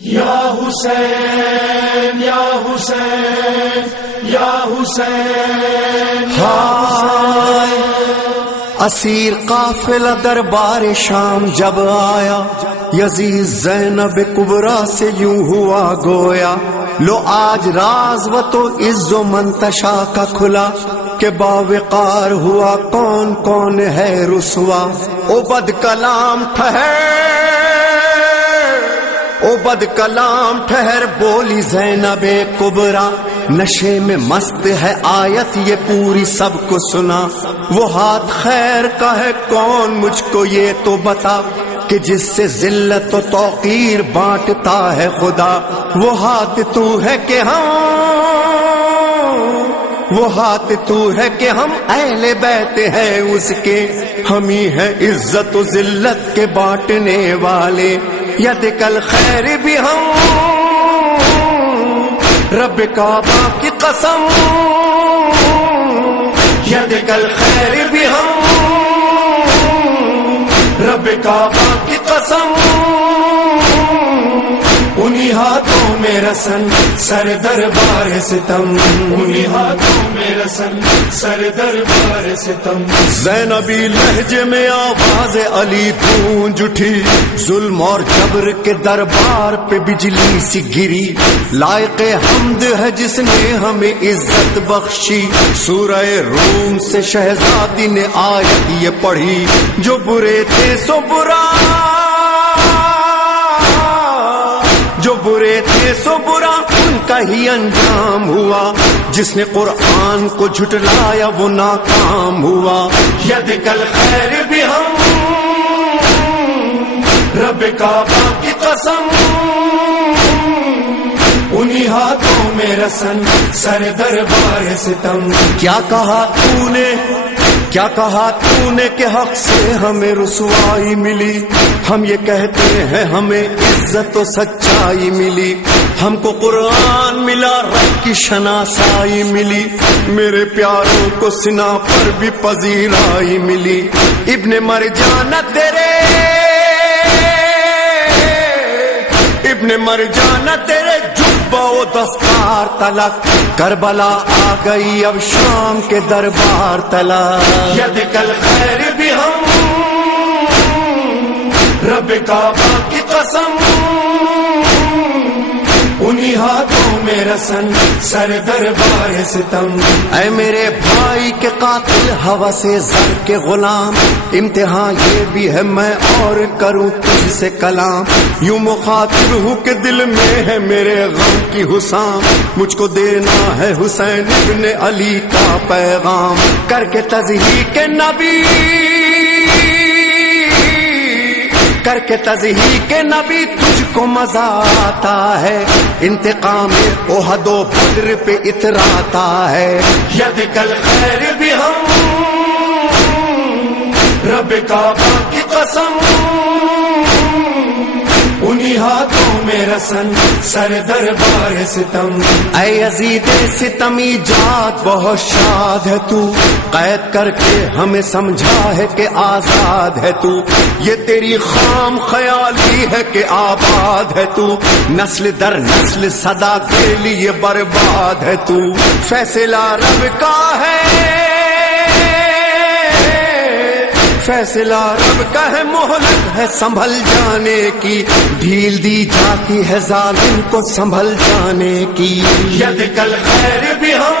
یا حسین یا حسین یا حسین ہائے اسیر قافلہ دربار شام جب آیا، یزید زینب کبریٰ سے یوں ہوا گویا، لو آج راز و تو عز و منتشا کا کھلا، کہ باوقار ہوا کون کون ہے رسوا۔ او بد کلام ٹھہر، او بد کلام ٹھہر، بولی زینب کبریٰ، نشے میں مست ہے آیت یہ پوری سب کو سنا۔ وہ ہاتھ خیر کا ہے کون مجھ کو یہ تو بتا، کہ جس سے ذلت و توقیر بانٹتا ہے خدا۔ وہ ہاتھ تو ہے کہ ہم اہل بیت ہیں اس کے، ہم ہی ہیں عزت و ذلت کے بانٹنے والے۔ ید کل خیر بھی ہم، رب کعبہ کی قسم، ید کل خیر بھی ہم، رب کعبہ کی قسم، انہی ہاتھوں میں رسن سر دربار ستم، انہی ہاتھوں میں رسن سر دربار ستم۔ زینبی لہجے میں آواز علی گونج اٹھی، ظلم اور جبر کے دربار پہ بجلی سی گری۔ لائق حمد ہے جس نے ہمیں عزت بخشی، سورہ روم سے شہزادی نے آیت یہ پڑھی، جو برے تھے سو برا، جو برے تھے سو برا ان کا ہی انجام ہوا، جس نے قرآن کو جھٹلایا وہ ناکام ہوا۔ ید کل خیر بھی ہم، رب کعبہ کی قسم، انہی ہاتھوں میں رسن سر دربار ستم۔ کیا کہا تو نے کہ حق سے ہمیں رسوائی ملی، ہم یہ کہتے ہیں ہمیں عزت و سچائی ملی۔ ہم کو قرآن ملا، رب کی شناسائی ملی، میرے پیاروں کو سنا پر بھی پذیرائی ملی۔ ابن مرجان تیرے جبہ و دستار تلک، کربلا آ گئی اب شام کے دربار تلک۔ ید کل خیر بھی ہم، رب کعبہ کی قسم، انہی ہاتھوں میں رسن سر دربار ستم۔ اے میرے بھائی کے قاتل ہوا سے زر کے غلام، امتحان یہ بھی ہے میں اور کروں تجھ سے کلام۔ یوں مخاطب ہوں کہ دل میں ہے میرے غم کی حسام، مجھ کو دینا ہے حسین ابن علی کا پیغام۔ کر کے تضحیق تضحیق نبی تجھ کو مزہ آتا ہے، انتقام احد و بدر پہ اتراتا ہے۔ ید کل خیر بھی ہم، رب کعبہ کی قسم، انہی ہاتھوں میں رسن سر دربار ستم۔ اے یزید ستمی جات بہت شاد ہے تو، قید کر کے ہمیں سمجھا ہے کہ آزاد ہے تو، یہ تیری خام خیالی ہے کہ آباد ہے تو، نسل در نسل صدا کے لیے برباد ہے تو۔ فیصلہ رب کا ہے، فیصلہ رب کا ہے، مہلت ہے سنبھل جانے کی، ڈھیل دی جاتی ہے ظالم کو سنبھل جانے کی۔ ید کل خیر بھی ہم،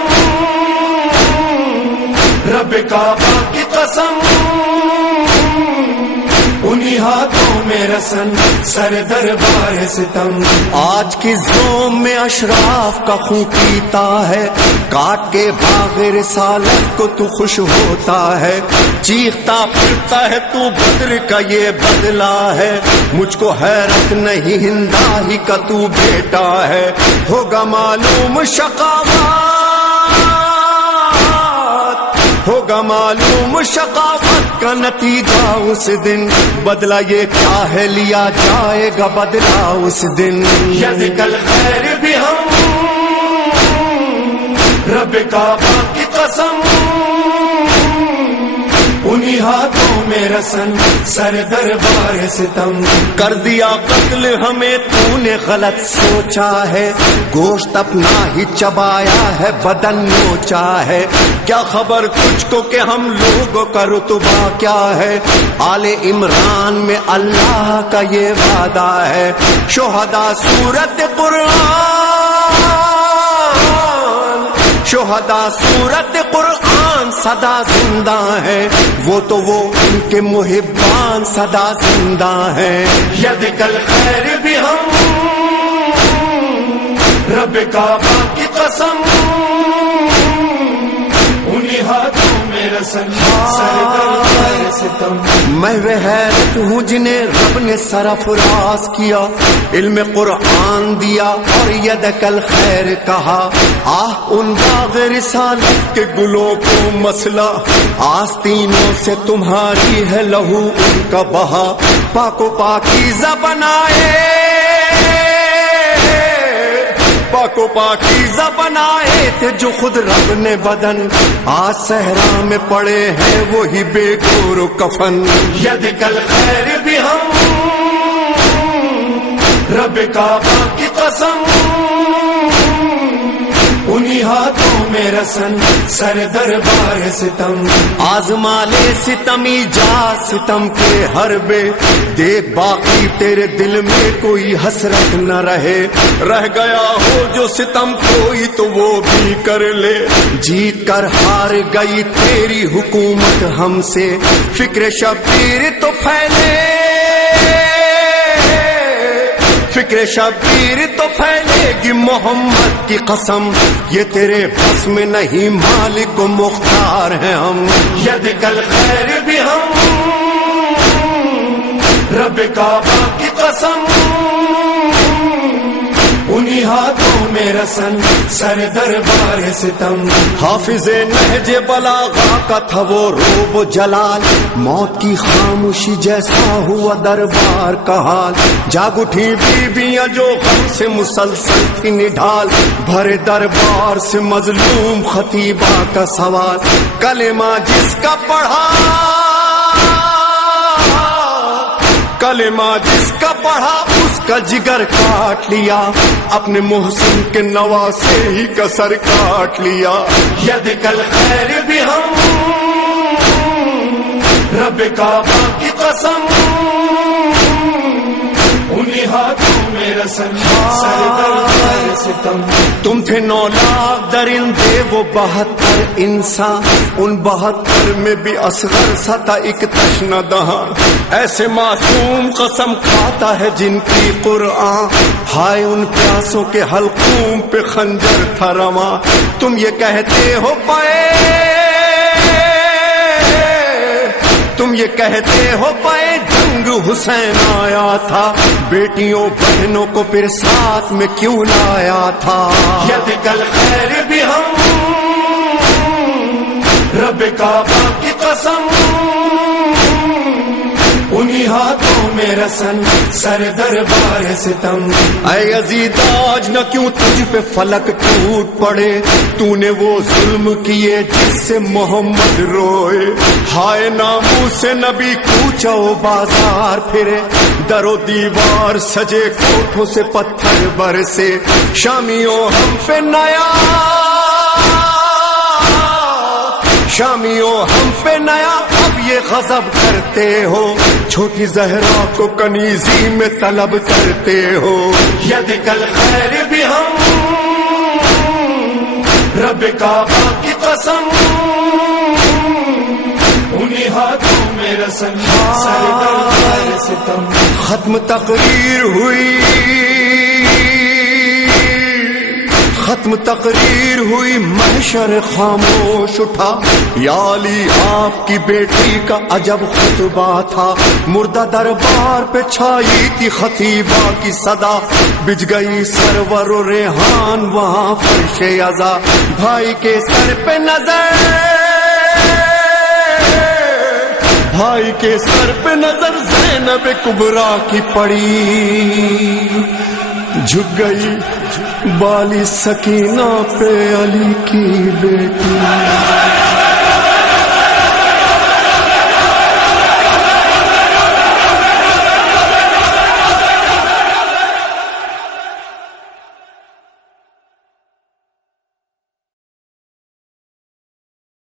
رب کعبہ کی قسم، انہی ہاتھوں میں رسن سر دربار ستم۔ آج کی زوم میں اشراف کا خون پیتا ہے، کاٹ کے باغ رسالت کو تو خوش ہوتا ہے، چیختا پھرتا ہے تو بدر کا یہ بدلہ ہے، مجھ کو حیرت نہیں ہندا ہی کا تو بیٹا ہے۔ ہوگا معلوم شقاوت کا نتیجہ اس دن، بدلہ یہ کیا ہے لیا جائے گا بدلہ اس دن۔ ید کل خیر بھی ہم، رب کعبہ کی قسم، انہی انہی ہاتھوں میں رسن سر دربار ستم کر دیا قتل ہمیں تو نے غلط سوچا ہے گوشت اپنا ہی چبایا ہے بدن نوچا ہے کیا خبر تجھ کو کہ ہم لوگوں کا رتبہ کیا ہے آل عمران میں اللہ کا یہ وعدہ ہے شہداء سورت قرآن شہداء سورت قرآن صدا زندہ ہے وہ تو وہ ان کے محبان صدا زندہ ہے ید کل خیر بھی ہم رب کعبہ کی قسم انہی ہاتھوں میں رسن سر دربار ستم میں وہ حیرت ہوں جنہیں رب نے سرفراز کیا علم قرآن دیا اور ید کل خیر کہا آہ ان باغ رسالت کے گلوں کو مسئلہ آستینوں سے تمہاری ہے لہو ان کا بہا پاک و پاکیزہ بنائے پاک و پاکیزہ بنائے تھے جو خود رب نے بدن آج صحرا میں پڑے ہیں وہی بے گور و کفن ید کل خیر بھی ہم رب کعبہ کی قسم انہی ہاتھوں میں رسن سر دربار ستم آزما لے ستمی جا ستم کے حربے دیکھ باقی تیرے دل میں کوئی حسرت نہ رہ گیا ہو جو ستم کوئی تو وہ بھی کر لے جیت کر ہار گئی تیری حکومت ہم سے فکر شبیر تو پھیلے فکر شبیر تو پھیلے گی محمد کی قسم یہ تیرے بس میں نہیں مالک و مختار ہیں ہم ید کل خیر بھی ہم رب کعبہ کی قسم انہی ہاتھوں میں رسن سر دربار ستم حافظ نہج بلاغہ کا تھا وہ روب و جلال موت کی خاموشی جیسا ہوا دربار کا حال جاگ اٹھی بیویاں جو غم سے مسلسل تھی نڈھال بھرے دربار سے مظلوم خطیبہ کا سوال کلمہ جس کا پڑھا کلمہ جس کا پڑھا اس کا جگر کاٹ لیا اپنے محسن کے نواسے ہی کا سر کاٹ لیا ید کل خیر بھی ہم رب کعبہ کی قسم انہی ہاتھوں میں رسن سر دربار ستم تم تھے 9 لاکھ درندے وہ 72 انسان ان 72 میں بھی اصغر سا تھا ایک تشنہ دہاں ایسے معصوم قسم کھاتا ہے جن کی قرآن ہائے ان پیاسوں کے حلقوم پہ خنجر تھا رواں تم یہ کہتے ہو پائے جنگ حسین آیا تھا بیٹیوں بہنوں کو پھر ساتھ میں کیوں لایا تھا ید کل خیر بھی ہم رب کعبہ کی قسم انہی ہاتھوں میں رسن سر دربار ستم اے یزید آج نہ کیوں تجھ پہ فلک ٹوٹ پڑے تو نے وہ ظلم کیے جس سے محمد روئے ہائے ناموس نبی کوچہ و بازار پھرے در و دیوار سجے کوٹھوں سے پتھر برسے شامیوں ہم پہ نیا شامیوں ہم پہ نیا اب یہ غضب کرتے ہو چھوٹی زہرا کو کنیزی میں طلب کرتے ہو ید کل خیر بھی ہم رب کعبہ کی قسم انہی ہاتھوں میں رسن سر دربار ستم ختم تقریر ہوئی محشر خاموش اٹھا یا علی آپ کی بیٹی کا عجب خطبہ تھا مردہ دربار پہ چھائی تھی خطیبہ کی صدا بج گئی سرور و ریحان وہاں فرش عزا بھائی کے سر پہ نظر زینب کبریٰ کی پڑی جھک گئی بالی سکینہ پہ علی کی بیٹی